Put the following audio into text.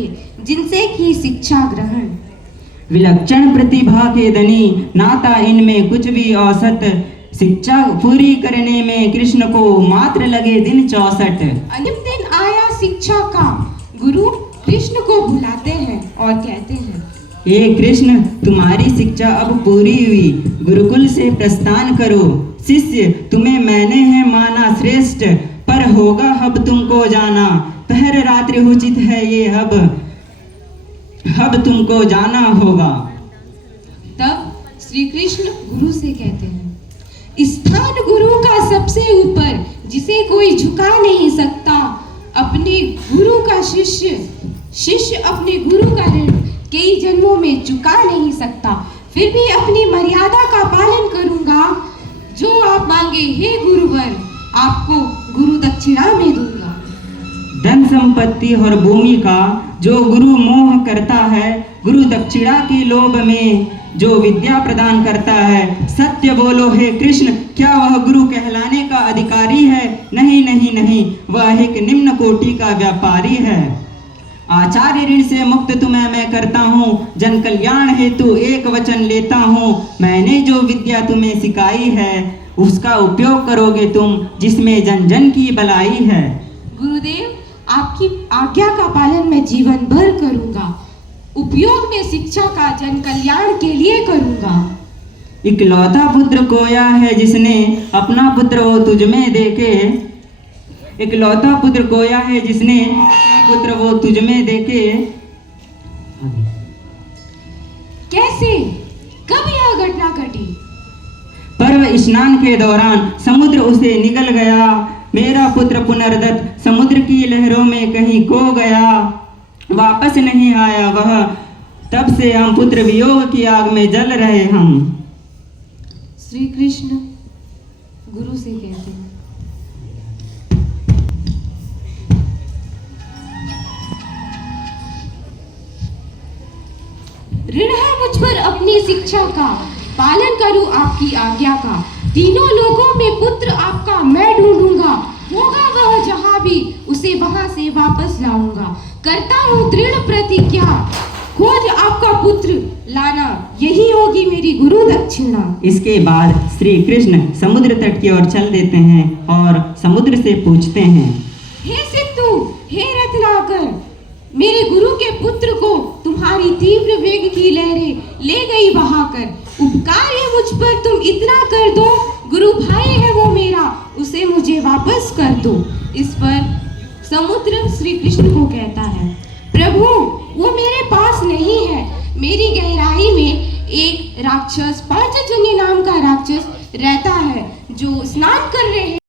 देखे जिनसे की शिक्षा ग्रहण। विलक्षण प्रतिभा के धनी, नाता इनमें कुछ भी औसत, शिक्षा पूरी करने में कृष्ण को मात्र लगे दिन 64। अंतिम दिन आया शिक्षा का, गुरु कृष्ण को बुलाते हैं और कहते हैं, हे कृष्ण, तुम्हारी शिक्षा अब पूरी हुई, गुरुकुल से प्रस्थान करो। शिष्य, तुम्हें मैंने है माना श्रेष्ठ, पर होगा अब तुमको जाना, पहर रात्रि उचित है ये अब तुमको जाना होगा। तब श्री कृष्ण गुरु से कहते हैं, स्थान गुरु का सबसे ऊपर, जिसे कोई झुका नहीं सकता। अपने गुरु का शिष्य अपने गुरु का ऋण कई जन्मों में चुका नहीं सकता। फिर भी अपनी मर्यादा का पालन करूंगा। जो आप मांगे हे गुरुवर, आपको गुरु दक्षिणा में दूंगा। धन संपत्ति और भूमि का जो गुरु मोह करता है, गुरु दक्षिणा के लोभ में जो विद्या प्रदान करता है, सत्य बोलो हे कृष्ण, क्या वह गुरु कहलाने का अधिकारी है? नहीं नहीं नहीं, वह एक निम्न कोटि का व्यापारी है। आचार्य ऋण से मुक्त तुम्हें मैं करता हूँ, जन कल्याण हेतु एक वचन लेता हूँ। मैंने जो विद्या तुम्हें सिखाई है, उसका उपयोग करोगे तुम, जिसमें जन जन की भलाई है। गुरुदेव, आपकी आज्ञा का पालन मैं जीवन भर करूंगा। उपयोग में शिक्षा का जन कल्याण के लिए करूंगा। इकलौता पुत्र कोया है जिसने अपना पुत्र वो तुझ में देके, इकलौता पुत्र कोया है जिसने पुत्र वो तुझ में देके। कैसे, कब यह घटना घटी? पर्व स्नान के दौरान समुद्र उसे निगल गया। मेरा पुत्र पुनर्दत्त समुद्र की लहरों में कहीं खो गया, वापस नहीं आया वह। तब से हम पुत्र वियोग की आग में जल रहे हम। श्री कृष्ण गुरु से कहते हैं, ऋण है मुझ पर अपनी शिक्षा का, पालन करूं आपकी आज्ञा का। तीनों लोगों में पुत्र आपका मैं ढूंढूंगा। होगा वह जहां भी, उसे वहां से वापस लाऊंगा। करता हूँ दृढ़ प्रतिज्ञा, खोज आपका पुत्र लाना, यही होगी मेरी गुरु दक्षिणा। इसके बाद श्री कृष्ण समुद्र तट की ओर चल देते हैं और समुद्र से पूछते हैं, हे सिंधु, हे रत्नाकर, मेरे गुरु के पुत्र को तुम्हारी तीव्र वेग की लहरें ले गई बहाकर। उपकार है मुझ पर तुम इतना कर दो, गुरु भाई है वो मेरा, उसे मुझे वापस कर दो। इस पर समुद्र श्री कृष्ण को कहता है, प्रभु वो मेरे पास नहीं है। मेरी गहराई में एक राक्षस, पांचजन्य नाम का राक्षस रहता है, जो स्नान कर रहे